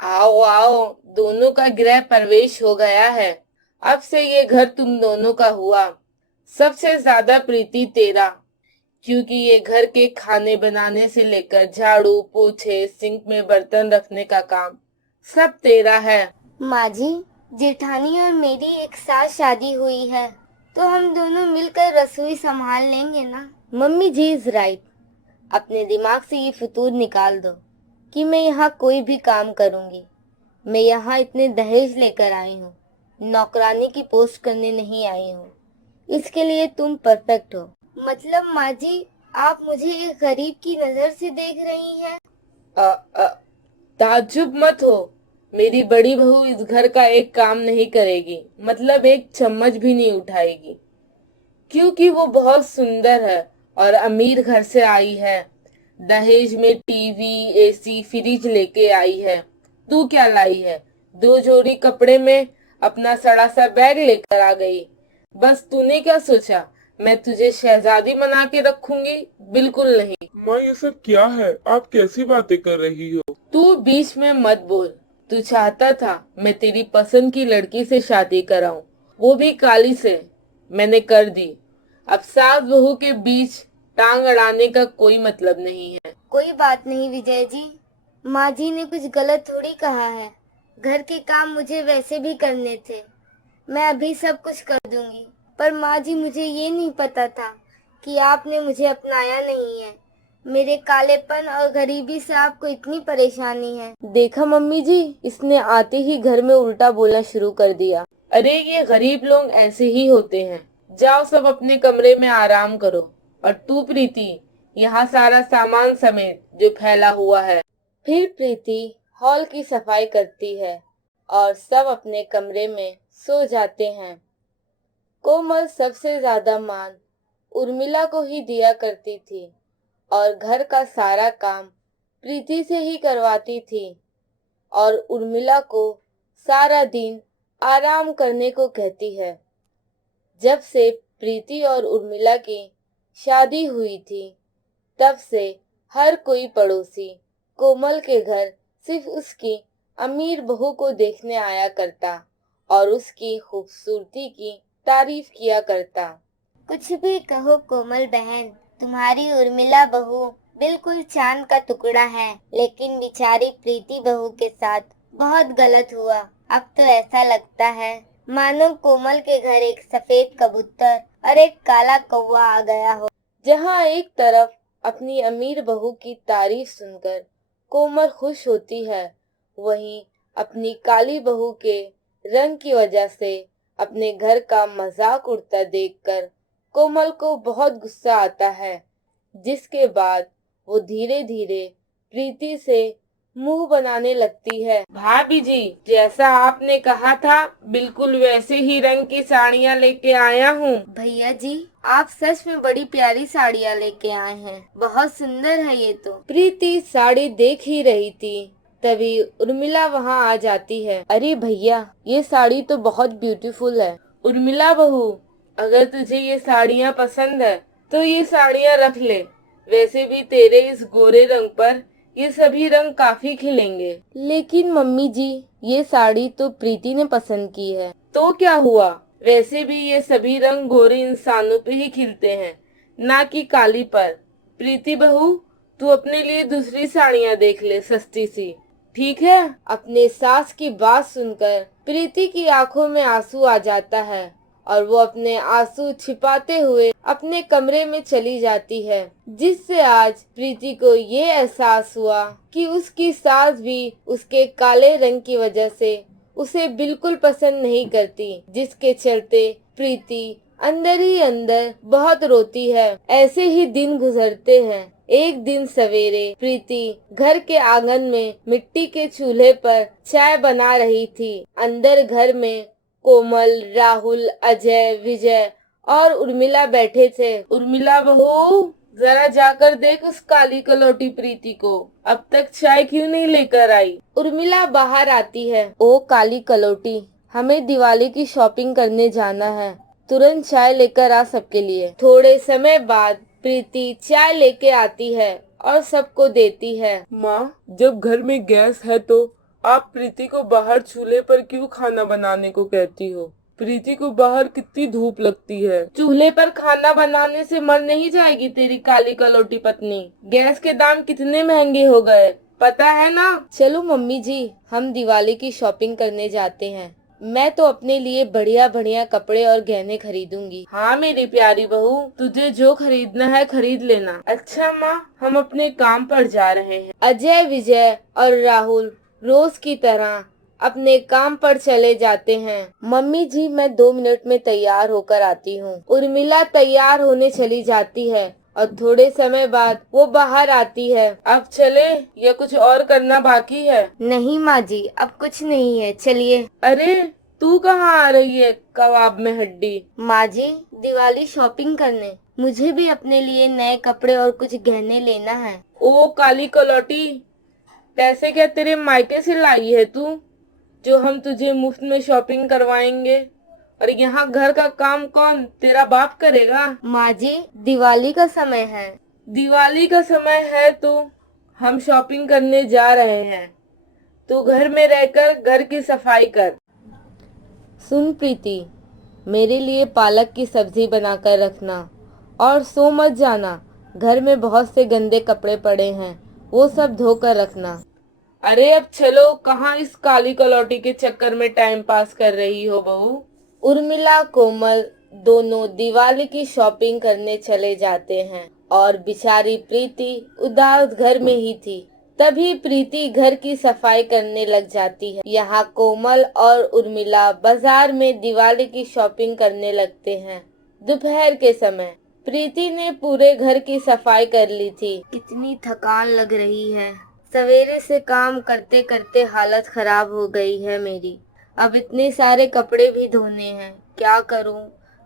आओ आओ, दोनों का गृह प्रवेश हो गया है। अब से ये घर तुम दोनों का हुआ। सबसे ज्यादा प्रीति तेरा, क्योंकि ये घर के खाने बनाने से लेकर झाड़ू पोछे सिंक में बर्तन रखने का काम सब तेरा है। माँ जी, जेठानी और मेरी एक साथ शादी हुई है, तो हम दोनों मिलकर रसोई संभाल लेंगे ना। Mummy ji is right. अपने दिमाग से ये फितूर निकाल दो कि मैं यहाँ कोई भी काम करूँगी। मैं यहाँ इतने दहेज लेकर आई हूँ, नौकरानी की पोस्ट करने नहीं आई हूँ। इसके लिए तुम परफेक्ट हो। मतलब माँ जी, आप मुझे एक गरीब की नजर से देख रही हैं? अ, अ, ताज्जुब मत हो। मेरी बड़ी बहू इस घर का एक काम नहीं करेगी, मतलब एक चम्मच भी नहीं उठाएगी, क्योंकि वो बहुत सुंदर है और अमीर घर से आई है। दहेज में टीवी एसी फ्रिज लेके आई है। तू क्या लाई है? दो जोड़ी कपड़े में अपना सड़ा सा बैग लेकर आ गई। बस तूने क्या सोचा मैं तुझे शहजादी बना के रखूंगी? बिल्कुल नहीं। माँ, ये सब क्या है? आप कैसी बातें कर रही हो? तू बीच में मत बोल। तू चाहता था मैं तेरी पसंद की लड़की से शादी कराऊं, वो भी काली से। मैंने कर दी। अब सास बहू के बीच टांग अड़ाने का कोई मतलब नहीं है। कोई बात नहीं विजय जी, माँ जी ने कुछ गलत थोड़ी कहा है। घर के काम मुझे वैसे भी करने थे, मैं अभी सब कुछ कर दूंगी। पर माँ जी, मुझे ये नहीं पता था कि आपने मुझे अपनाया नहीं है। मेरे कालेपन और गरीबी से आपको इतनी परेशानी है। देखा मम्मी जी, इसने आते ही घर में उल्टा बोलना शुरू कर दिया। अरे ये गरीब लोग ऐसे ही होते हैं। जाओ सब अपने कमरे में आराम करो। और तू प्रीति, यहाँ सारा सामान समेट जो फैला हुआ है। फिर प्रीति हॉल की सफाई करती है और सब अपने कमरे में सो जाते हैं। कोमल सबसे ज्यादा मान उर्मिला को ही दिया करती थी और घर का सारा काम प्रीति से ही करवाती थी और उर्मिला को सारा दिन आराम करने को कहती है। जब से प्रीति और उर्मिला की शादी हुई थी, तब से हर कोई पड़ोसी कोमल के घर सिर्फ उसकी अमीर बहू को देखने आया करता और उसकी खूबसूरती की तारीफ किया करता। कुछ भी कहो कोमल बहन, तुम्हारी उर्मिला बहू बिल्कुल चांद का टुकड़ा है, लेकिन बेचारी प्रीति बहू के साथ बहुत गलत हुआ। अब तो ऐसा लगता है मानो कोमल के घर एक सफेद कबूतर और एक काला कौवा आ गया हो। जहाँ एक तरफ अपनी अमीर बहू की तारीफ सुनकर कोमल खुश होती है, वहीं अपनी काली बहू के रंग की वजह से अपने घर का मजाक उड़ता देखकर कोमल को बहुत गुस्सा आता है, जिसके बाद वो धीरे धीरे प्रीति से मुंह बनाने लगती है। भाभी जी, जैसा आपने कहा था बिल्कुल वैसे ही रंग की साड़ियाँ लेके आया हूँ। भैया जी, आप सच में बड़ी प्यारी साड़ियाँ लेके आए हैं, बहुत सुंदर है ये तो। प्रीति साड़ी देख ही रही थी, तभी उर्मिला वहाँ आ जाती है। अरे भैया, ये साड़ी तो बहुत ब्यूटीफुल है। उर्मिला बहू, अगर तुझे ये साड़ियाँ पसंद है तो ये साड़ियाँ रख ले। वैसे भी तेरे इस गोरे रंग पर ये सभी रंग काफी खिलेंगे। लेकिन मम्मी जी, ये साड़ी तो प्रीति ने पसंद की है। तो क्या हुआ, वैसे भी ये सभी रंग गोरे इंसानों पे ही खिलते हैं, ना कि काली पर। प्रीति बहू, तू अपने लिए दूसरी साड़ियाँ देख ले, सस्ती सी। ठीक है? अपने सास की बात सुनकर प्रीति की आंखों में आंसू आ जाता है और वो अपने आंसू छिपाते हुए अपने कमरे में चली जाती है, जिससे आज प्रीति को ये एहसास हुआ कि उसकी सास भी उसके काले रंग की वजह से उसे बिल्कुल पसंद नहीं करती, जिसके चलते प्रीति अंदर ही अंदर बहुत रोती है। ऐसे ही दिन गुजरते हैं। एक दिन सवेरे प्रीति घर के आंगन में मिट्टी के चूल्हे पर चाय बना रही थी। अंदर घर में कोमल, राहुल, अजय, विजय और उर्मिला बैठे थे। उर्मिला बहू, जरा जाकर देख उस काली कलौटी प्रीति को, अब तक चाय क्यों नहीं लेकर आई? उर्मिला बाहर आती है। ओ काली कलौटी, हमें दिवाली की शॉपिंग करने जाना है, तुरंत चाय लेकर आ सबके लिए। थोड़े समय बाद प्रीति चाय लेके आती है और सबको देती है। माँ, जब घर में गैस है तो आप प्रीति को बाहर चूल्हे पर क्यों खाना बनाने को कहती हो? प्रीति को बाहर कितनी धूप लगती है। चूल्हे पर खाना बनाने से मर नहीं जाएगी तेरी काली कलौटी पत्नी। गैस के दाम कितने महंगे हो गए, पता है ना? चलो मम्मी जी, हम दिवाली की शॉपिंग करने जाते हैं। मैं तो अपने लिए बढ़िया बढ़िया कपड़े और गहने खरीदूंगी। हाँ मेरी प्यारी बहू, तुझे जो खरीदना है खरीद लेना। अच्छा माँ, हम अपने काम पर जा रहे हैं। अजय, विजय और राहुल रोज की तरह अपने काम पर चले जाते हैं। मम्मी जी, मैं 2 मिनट में तैयार होकर आती हूँ। उर्मिला तैयार होने चली जाती है और थोड़े समय बाद वो बाहर आती है। अब चले या कुछ और करना बाकी है? नहीं माँ जी, अब कुछ नहीं है, चलिए। अरे तू कहाँ आ रही है कबाब में हड्डी? माँ जी, दिवाली शॉपिंग करने। मुझे भी अपने लिए नए कपड़े और कुछ गहने लेना है। ओ काली कलौटी, पैसे क्या तेरे मायके से लाई है तू, जो हम तुझे मुफ्त में शॉपिंग करवाएंगे? और यहाँ घर का काम कौन, तेरा बाप करेगा? माँ जी, दिवाली का समय है। दिवाली का समय है तो हम शॉपिंग करने जा रहे हैं। तू घर में रहकर घर की सफाई कर। सुन प्रीति, मेरे लिए पालक की सब्जी बनाकर रखना और सो मत जाना। घर में बहुत से गंदे कपड़े पड़े हैं, वो सब धोकर रखना। अरे अब चलो, कहाँ इस काली कलौटी के चक्कर में टाइम पास कर रही हो बहू? उर्मिला, कोमल दोनों दिवाली की शॉपिंग करने चले जाते हैं और बेचारी प्रीति उदास घर में ही थी। तभी प्रीति घर की सफाई करने लग जाती है। यहाँ कोमल और उर्मिला बाजार में दिवाली की शॉपिंग करने लगते हैं। दोपहर के समय प्रीति ने पूरे घर की सफाई कर ली थी। कितनी थकान लग रही है। सवेरे से काम करते करते हालत खराब हो गई है मेरी। अब इतने सारे कपड़े भी धोने हैं, क्या करूं?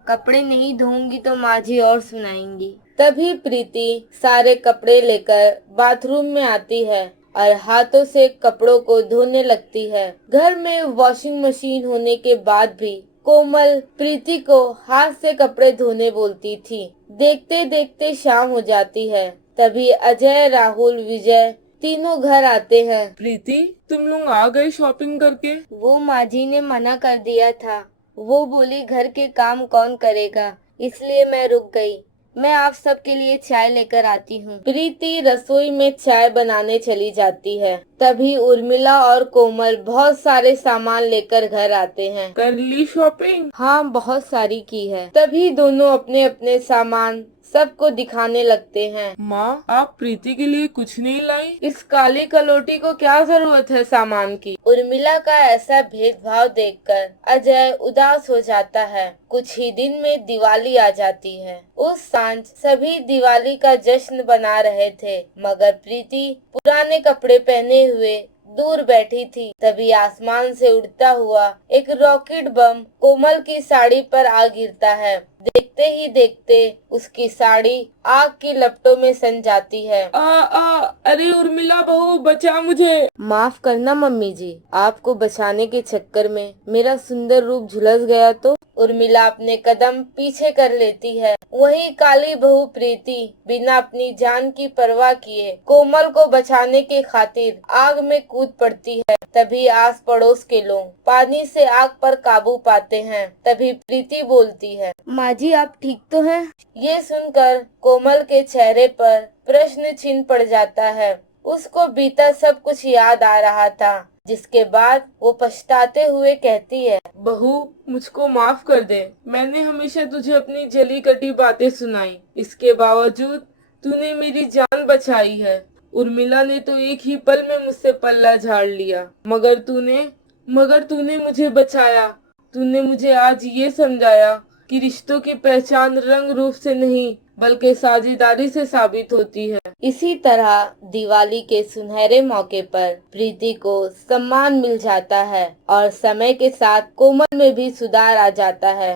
कपड़े नहीं धोऊंगी तो माँ जी और सुनाएंगी। तभी प्रीति सारे कपड़े लेकर बाथरूम में आती है और हाथों से कपड़ों को धोने लगती है। घर में वॉशिंग मशीन होने के बाद भी कोमल प्रीति को हाथ से कपड़े धोने बोलती थी। देखते देखते शाम हो जाती है। तभी अजय, राहुल, विजय तीनों घर आते हैं। प्रीति, तुम लोग आ गए शॉपिंग करके? वो माँ जी ने मना कर दिया था। वो बोली घर के काम कौन करेगा, इसलिए मैं रुक गई। मैं आप सबके लिए चाय लेकर आती हूँ। प्रीति रसोई में चाय बनाने चली जाती है। तभी उर्मिला और कोमल बहुत सारे सामान लेकर घर आते हैं। कर ली शॉपिंग? हाँ, बहुत सारी की है। तभी दोनों अपने अपने सामान सबको दिखाने लगते हैं। माँ, आप प्रीति के लिए कुछ नहीं लाई? इस काली कलौटी को क्या जरूरत है सामान की? उर्मिला का ऐसा भेदभाव देखकर अजय उदास हो जाता है। कुछ ही दिन में दिवाली आ जाती है। उस सांझ सभी दिवाली का जश्न बना रहे थे, मगर प्रीति पुराने कपड़े पहने हुए दूर बैठी थी। तभी आसमान से उड़ता हुआ एक रॉकेट बम कोमल की साड़ी पर आ गिरता है। देखते ही देखते उसकी साड़ी आग की लपटों में सन जाती है। अरे उर्मिला बहू, बचा मुझे। माफ करना मम्मी जी, आपको बचाने के चक्कर में मेरा सुंदर रूप झुलस गया तो। उर्मिला अपने कदम पीछे कर लेती है। वहीं काली बहू प्रीति बिना अपनी जान की परवाह किए कोमल को बचाने के खातिर आग में कूद पड़ती है। तभी आस पड़ोस के लोग पानी से आग पर काबू पाते हैं। तभी प्रीति बोलती है, माँ जी आप ठीक तो हैं? ये सुनकर कोमल के चेहरे पर प्रश्न चिन्ह पड़ जाता है। उसको बीता सब कुछ याद आ रहा था, जिसके बाद वो पछताते हुए कहती है, बहू मुझको माफ कर दे। मैंने हमेशा तुझे अपनी जली कटी बातें सुनाई, इसके बावजूद तूने मेरी जान बचाई है। उर्मिला ने तो एक ही पल में मुझसे पल्ला झाड़ लिया, मगर तूने मुझे बचाया। तूने मुझे आज ये समझाया कि रिश्तों की पहचान रंग रूप से नहीं बल्कि साझेदारी से साबित होती है। इसी तरह दिवाली के सुनहरे मौके पर प्रीति को सम्मान मिल जाता है और समय के साथ कोमल में भी सुधार आ जाता है।